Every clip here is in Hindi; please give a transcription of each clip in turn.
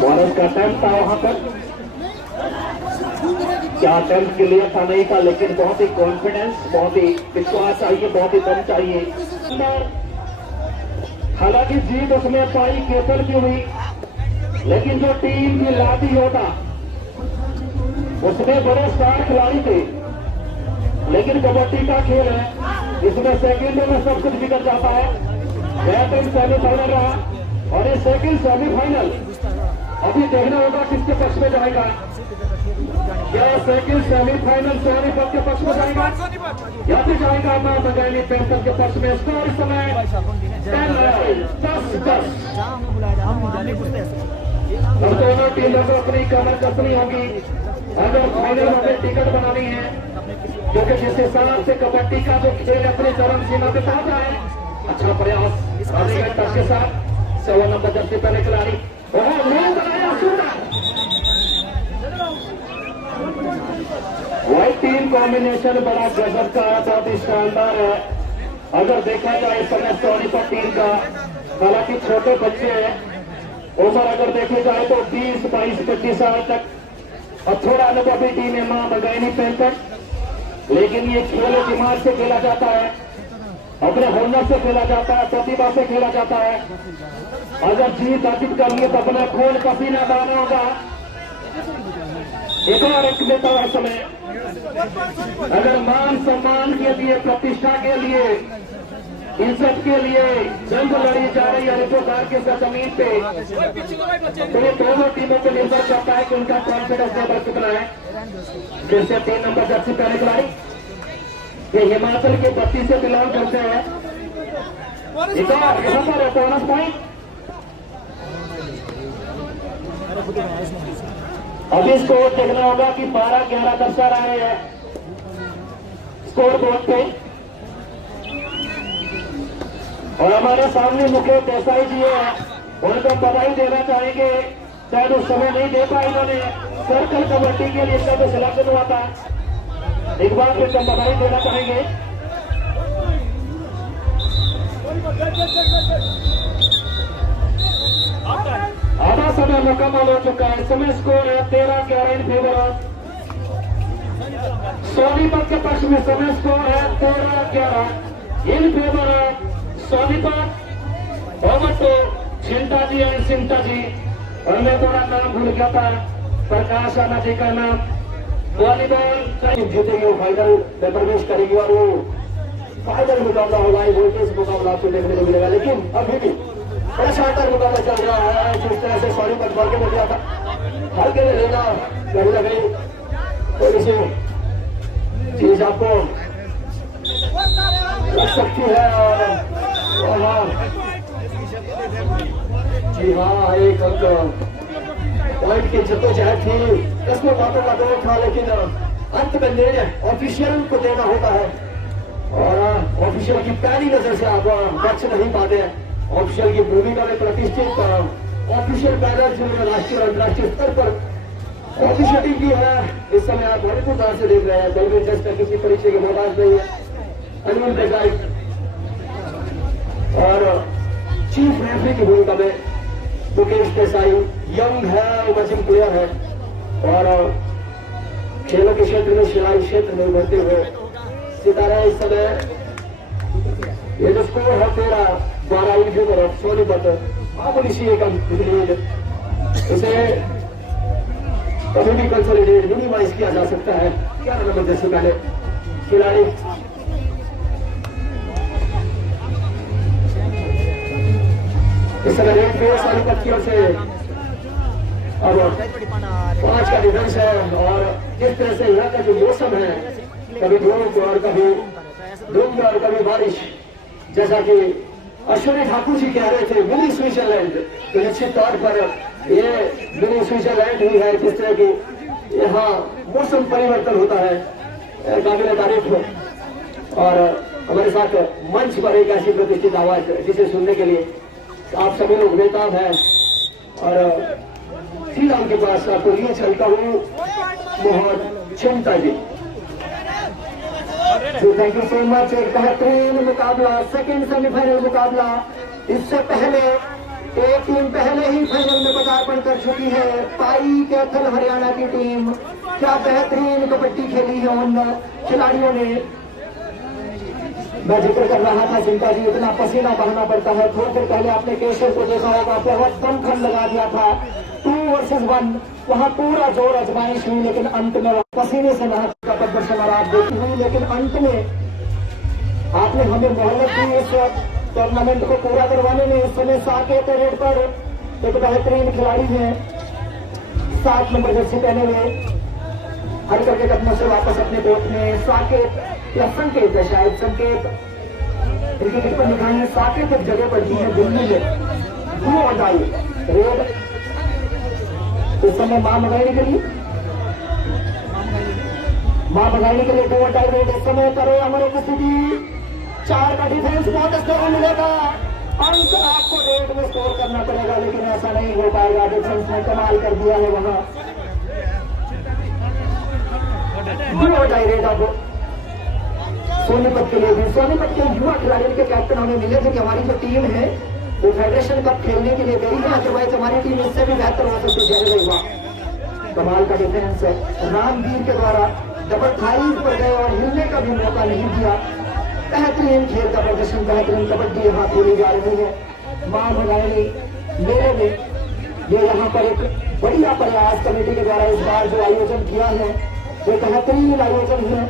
भारत का अटेम्प्ट था वहां पर, क्या अटेम्प्ट क्लियर था नहीं था, लेकिन बहुत ही कॉन्फिडेंस, बहुत ही विश्वास चाहिए, बहुत ही दम चाहिए। हालांकि जीत उसने पाई केतन की हुई, लेकिन जो टीम की लाठी होता उसमें बड़े स्टार खिलाड़ी थे। लेकिन कबड्डी का खेल है, इसमें सेकंड में सब कुछ बिगड़ जाता है। बैटिंग सेमीफाइनल रहा और ये सेकंड सेमीफाइनल अभी देखना होगा किसके पक्ष में जाएगा। क्या सेकंड सेमीफाइनल सोनीपत के पक्ष में जाएगा या फिर जाएगा मां बघेली पैंथर के पक्ष में। स्कोर इस समय 10-10। और दोनों टीमों को अपनी कमर कसनी होगी अगर फाइनल में टिकट बनानी है, क्योंकि जिस हिसाब से कबड्डी का जो खेल अपनी चरम सीमा पे पहुंच रहा है। अच्छा प्रयास टच के साथ 16 नंबर जर्सी पहले खिलाड़ी व्हाइट टीम कॉम्बिनेशन बड़ा गजब का, बहुत ही शानदार है। अगर देखा जाए इस समय सोनीपत टीम का, हालांकि छोटे बच्चे हैं, उम्र अगर देखे जाए तो 20, 22, 25 साल तक, और थोड़ा अनुभवी टीम है मां बघेली पैंथर। लेकिन ये खेल दिमाग से खेला जाता है, अपने हुनर से खेला जाता है, प्रतिभा से खेला जाता है। अगर जीत अर्जित करेंगे तो अपना खून पसीना बहाना होगा। एक और एक नेता है समय, अगर मान सम्मान के लिए, प्रतिष्ठा के लिए, इज्जत के लिए जंग लड़ी जा रही है रिपोर्टार के साथ जमीन पे, तो ये दोनों टीमों पर निर्भर करता है कि उनका कॉन्फिडेंस लेवल कितना है। जैसे 3 नंबर जर्सी पहले खिलाड़ी ये हिमाचल के 32 से बिलोंग करते हैं। एक और यहाँ पर बोनस पॉइंट अभी स्कोर देखना होगा कि 12-11 दर्शा रहे हैं स्कोर बोर्ड पे। और हमारे सामने मुकेश देसाई जी है, उनको बधाई देना चाहेंगे। शायद उस समय नहीं दे पाए इन्होंने, सर्कल कबड्डी के लिए इसका जो सिलेक्शन हुआ था, एक बार फिर हम बधाई देना चाहेंगे। आधा समय मुकम्मल हो चुका है। समय स्कोर है 13-11 इन फेवर ऑफ सोनीपत के पक्ष में। समय स्कोर है 13-11 in favour of Sonipat. Over to Chinta ji and चिंता जी, और मैं थोड़ा नाम भूल गया था, प्रकाश राणा जी का नाम। वॉलीबॉल जीतेगी, वो फाइनल में प्रवेश करेगी और वो फाइनल मुकाबला होगा। वोल्टेज मुकाबला आपको देखने को मिलेगा, लेकिन अभी भी बड़ा शानदार मुकाबला चल रहा है। जिस तरह से सोनीपत बॉल के मिल गया था, हल्के में लेना कहीं ना कहीं थोड़ी सी चीज आपको लग सकती है। और हाँ जी हाँ, एक अंक पॉइंट की जद्दोजहद थी, इसमें बातों का दौर था, लेकिन अंत में निर्णय ऑफिशियल को देना होता है। और ऑफिशियल की पहली नजर से आप बच नहीं पाते हैं। ऑफिशियल की भूमिका में प्रतिष्ठित ऑफिशियल पैनल जो राष्ट्रीय और अंतर्राष्ट्रीय स्तर पर ऑफिशियलिंग की है। इस समय आप बड़े प्रकार से देख रहे हैं, बल्कि जस्ट किसी परिचय के मोहताज नहीं है। अनिल देसाई और चीफ रेफरी की भूमिका में मुकेश देसाई, यंग है, इमर्जिंग प्लेयर है, और खेलों के क्षेत्र में, सिलाई क्षेत्र में उभरते हुए सितारा। इस समय ये जो स्कोर है 13-12 इन फेवर ऑफ सोनीपत, मामूली सी एक लीड, इसे कभी भी कंसोलिडेट मिनिमाइज किया जा सकता है। 11 नंबर जैसे पहले खिलाड़ी इस समय रेड पे सोनीपत की ओर से अब 5 का डिफेंस है। और जिस तरह से यहाँ का जो मौसम है, कभी धूप और कभी धुंध और कभी बारिश, जैसा कि अश्विनी ठाकुर जी कह रहे थे मिनी स्विट्जरलैंड, तो निश्चित तौर पर ये मिनी स्विट्जरलैंड ही है। जिस तरह की यहाँ मौसम परिवर्तन होता है, काबिल तारीफ हो। और हमारे साथ मंच पर एक ऐसी प्रतिष्ठित आवाज जिसे सुनने के लिए आप सभी लोग बेताब है। और सीधा उनके पास आपको लिए चलता हूँ Mohan Chinta ji. Thank you so much. एक बेहतरीन मुकाबला, सेकंड सेमीफाइनल मुकाबला। इससे पहले एक टीम पहले ही फाइनल में पदार्पण कर चुकी है, पाई कैथल हरियाणा की टीम। क्या बेहतरीन कबड्डी खेली है उन खिलाड़ियों ने। मैं जिक्र कर रहा था चिंता जी, इतना पसीना बहाना पड़ता है। थोड़ी देर पहले आपने केशव को देखा होगा, बहुत दमखम लगा दिया था 2 वर्सेस 1। वहां पूरा जोर आजमाइश हुई, लेकिन अंत में पसीने से नहा का प्रदर्शन और आप देखी हुई। लेकिन अंत में आपने हमें मोहलत दी इस टूर्नामेंट को पूरा करवाने में। इस समय साकेत रेड पर एक बेहतरीन खिलाड़ी है, 7 नंबर जर्सी पहने हुए, हर करके कदमों से वापस अपने कोर्ट में। साकेत या संकेत है शायद, संकेत इनकी टिक पर लिखा है। साकेत एक जगह पर दी है दिल्ली में रेड। इस समय मां मंगाने के लिए दो अटाई रेड इस समय करो। हमारे उपस्थिति 4 का डिफेंस बहुत स्कोर मिलेगा। अंत आपको रेड में स्कोर करना पड़ेगा, लेकिन ऐसा नहीं हो पाएगा। डिफेंस ने कमाल कर दिया है वहां। दो अटाई रेड अब सोनीपत के लिए भी। सोनीपत के युवा खिलाड़ियों के कैप्टन हमें मिले थे कि हमारी जो टीम है वो फेडरेशन कप खेलने के लिए गई है, अदरवाइज हमारी टीम इससे भी बेहतर हो सकती है। हुआ कमाल का डिफेंस है रामवीर के द्वारा। डबल थाईज पर गए और हिलने का भी मौका नहीं दिया। बेहतरीन खेल का प्रदर्शन, बेहतरीन कबड्डी यहाँ खेली जा रही है। मां भगानी मेले में ये यहाँ पर एक बढ़िया प्रयास कमेटी के द्वारा इस बार जो आयोजन किया है वो बेहतरीन आयोजन है,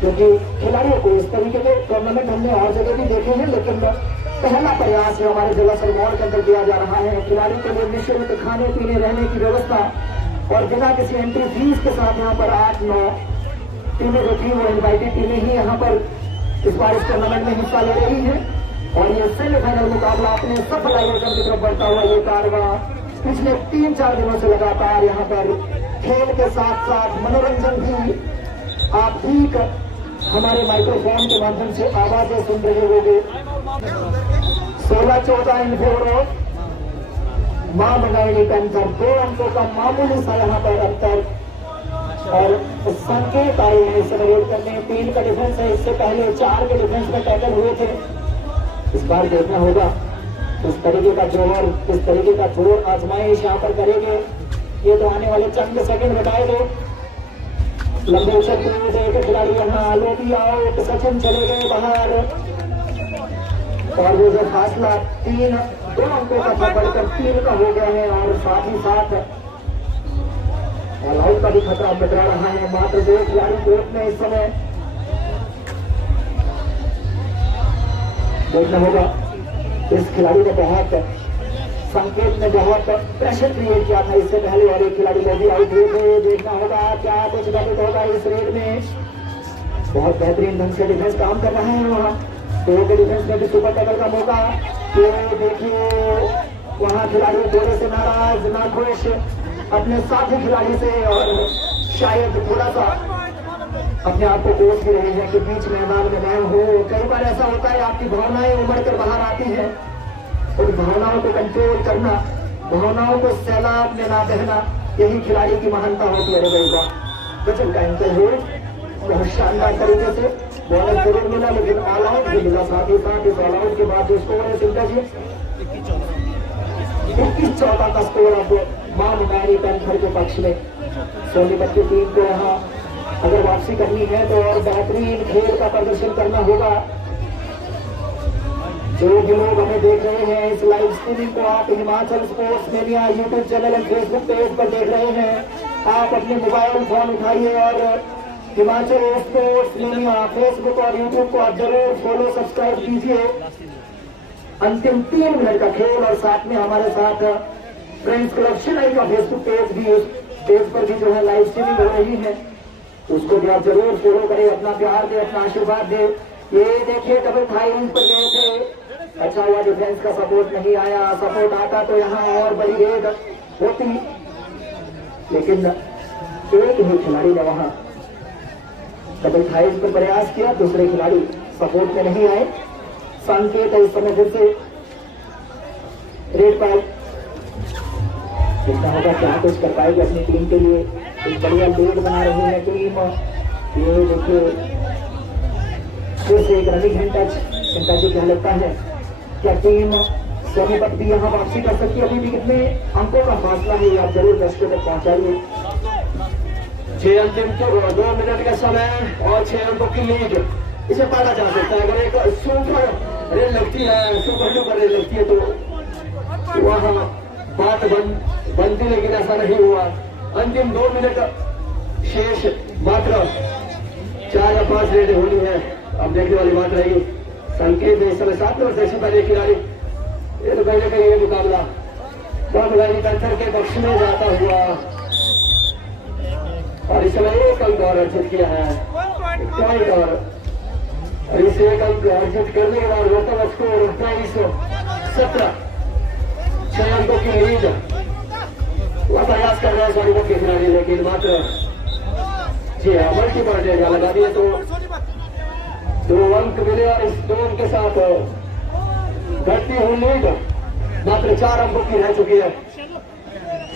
क्योंकि खिलाड़ियों को इस तरीके के टूर्नामेंट हमने और जगह भी देखे हैं, लेकिन पहला प्रयास है हमारे जिला सलमान के अंदर किया जा रहा है। खिलाड़ियों के लिए निःशुल्क खाने पीने रहने की व्यवस्था और बिना किसी एंट्री फीस के साथ यहाँ पर 8-9 टीमें जो थी वो इन्वाइटेड टीमें ही यहाँ पर इस बार इस टूर्नामेंट में हिस्सा ले रही है। और ये सेमीफाइनल मुकाबला अपने सफल आयोजन की तरफ बढ़ता हुआ ये कारवां पिछले 3-4 दिनों से लगातार यहाँ पर खेल के साथ साथ मनोरंजन भी आप ठीक हमारे माइक्रोफोन के माध्यम से आवाजें सुन रहे होंगे। 16-14 इन फेवर ऑफ मां मंगानी पैंथर। 2 अंकों का मामूली सा यहाँ पर अंतर और संकेत आए हैं इसे रेड करने। 3 का डिफेंस है, इससे पहले 4 के डिफेंस में टैकल हुए थे। इस बार देखना होगा किस तरीके का जोर, किस तरीके का जोर आजमाइश यहाँ पर करेंगे। ये तो आने वाले चंद सेकंड बताएंगे। लंबे उछल कूद एक खिलाड़ी यहाँ आलो भी आउट, सचिन चले गए बाहर और वो जो फासला 2 अंकों का था बढ़कर 3 का हो गया है। और साथ ही साथ ऑल आउट का भी खतरा मंडरा रहा है। मात्र 2 खिलाड़ी कोर्ट में इस समय। देखना होगा इस खिलाड़ी ने बहुत संकेत ने बहुत प्रेशर क्रिएट किया था इससे पहले और एक खिलाड़ी को भी आउट हुए थे। देखना होगा क्या कुछ गलत होगा इस रेड में। बहुत बेहतरीन ढंग से डिफेंस काम कर रहा है वहाँ। तो के डिफेंस में भी सुपर टैकल का मौका। तो देखिए वहाँ खिलाड़ी थोड़े से नाराज, नाखुश अपने साथी खिलाड़ी से और शायद थोड़ा सा अपने आप को कोस भी रहे हैं कि बीच मैदान में मैं हूँ। कई बार ऐसा होता है आपकी भावनाएं उमड़ कर बाहर आती है, उन भावनाओं को कंट्रोल करना, भावनाओं को सैलाब में ना बहना, यही खिलाड़ी की महानता होती है। गजब का एंकर हो, बहुत शानदार तरीके से बॉलर जरूर मिला लेकिन ऑल आउट भी मिला। साथ ही साथ इस ऑल आउट के बाद जो स्कोर है चिंता जी 21-14 का स्कोर अब मां मंगानी पैंथर के पक्ष में। सोनीपत की टीम को यहाँ अगर वापसी करनी है तो और बेहतरीन खेल का प्रदर्शन करना होगा। जो भी लोग हमें देख रहे हैं इस लाइव स्ट्रीमिंग को आप Himachal sports mania YouTube channel और फेसबुक पेज पर देख रहे हैं, आप अपने मोबाइल फोन उठाइए और हिमाचल स्पोर्ट्स मेनिया फेसबुक और यूट्यूब को आप जरूर फॉलो सब्सक्राइब कीजिए। अंतिम 3 मिनट का खेल और साथ में हमारे साथ फ्रेंड्स क्लब शिलाई का फेसबुक पेज भी, उस पेज पर भी जो है लाइव स्ट्रीमिंग हो रही है, उसको भी आप जरूर फॉलो करें, अपना प्यार दे, अपना आशीर्वाद दे। ये देखिए डबल थाई पर गए थे, अच्छा हुआ डिफेंस का सपोर्ट नहीं आया। सपोर्ट आता तो यहाँ और बड़ी रेड होती, लेकिन एक ही खिलाड़ी ने वहां डबल थाई पर प्रयास किया, दूसरे खिलाड़ी सपोर्ट में नहीं आए। संकेत है इस समय फिर से रेड पर। देखना होगा क्या कुछ कर पाएगी अपनी टीम के लिए। एक बढ़िया लीड बना रही है टीम। ये देखिए फिर से एक रनिंग हैंड टच। जी क्या लगता है क्या टीम सोनीपत भी यहाँ वापसी कर सकती है? अभी भी कितने अंकों का फासला है आप जरूर दर्शकों तक पहुंचाइए। 6 अंतिम तो 2 मिनट का समय और 6 अंकों की लीड इसे पाना जा सकता है। अगर एक सुपर रेल लगती है, सुपर डुपर रेल लगती है तो वहां बात बनती, लेकिन ऐसा नहीं हुआ। अंतिम 2 मिनट शेष, मात्र 4 या 5 रेड होनी है। अब देखने वाली बात रहेगी। संकेत इस समय 7 नंबर से पहले खिलाड़ी, ये तो पहले कहीं ये मुकाबला बांग्लादेश अंतर के पक्ष में जाता हुआ और इस समय 1 अंक और अर्जित किया है। पॉइंट और इस 1 अंक अर्जित करने के बाद वर्तमान स्कोर 23-17, 6 अंकों की लीड। वह प्रयास कर रहे हैं सोनीपत के खिलाड़ी, लेकिन मात्र जी हाँ मल्टीपल डेट लगा दिए तो 2 अंक मिले और इस 2 अंक के साथ घटती हुई लीड मात्र 4 अंकों की रह चुकी है।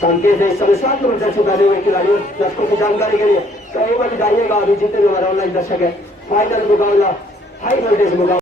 संकेत है इस समय 7 नंबर से पहले हुए खिलाड़ियों दर्शकों की जानकारी के लिए कई बार जाइएगा। अभी जितने जो हमारे ऑनलाइन दर्शक है, फाइनल मुकाबला हाई वोल्टेज मुकाबला